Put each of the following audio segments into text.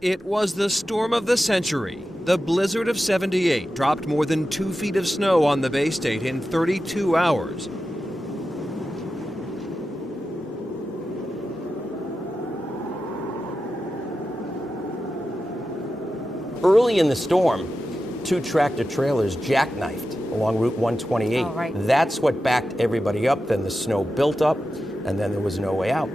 It was the storm of the century. The blizzard of '78 dropped more than 2 feet of snow on the Bay State in 32 hours. Early in the storm, 2 tractor trailers jackknifed along Route 128. Oh, right. That's what backed everybody up. Then the snow built up, and then there was no way out.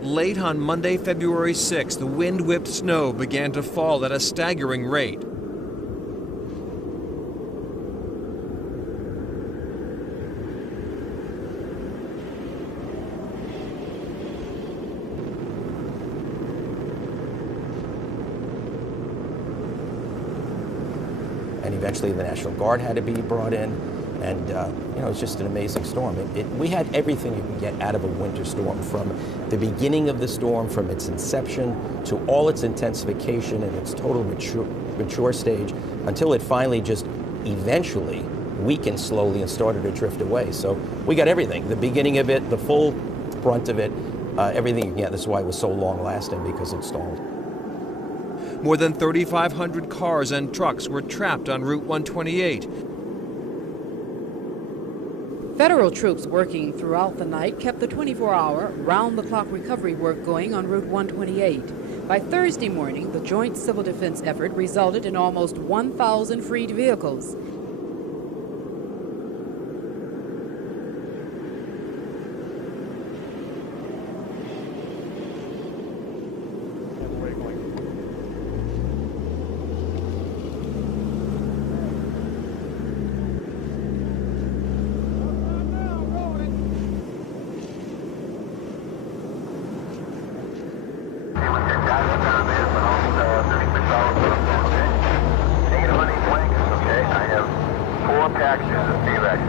Late on Monday, February 6, the wind-whipped snow began to fall at a staggering rate. And eventually the National Guard had to be brought in. And, it's just an amazing storm. We had everything you can get out of a winter storm, from the beginning of the storm, from its inception to all its intensification and its total mature stage, until it finally just eventually weakened slowly and started to drift away. So we got everything, the beginning of it, the full brunt of it, everything you can get. That's why it was so long lasting, because it stalled. More than 3,500 cars and trucks were trapped on Route 128. Federal troops working throughout the night kept the 24-hour, round-the-clock recovery work going on Route 128. By Thursday morning, the joint civil defense effort resulted in almost 1,000 freed vehicles. Packages of T-Rex.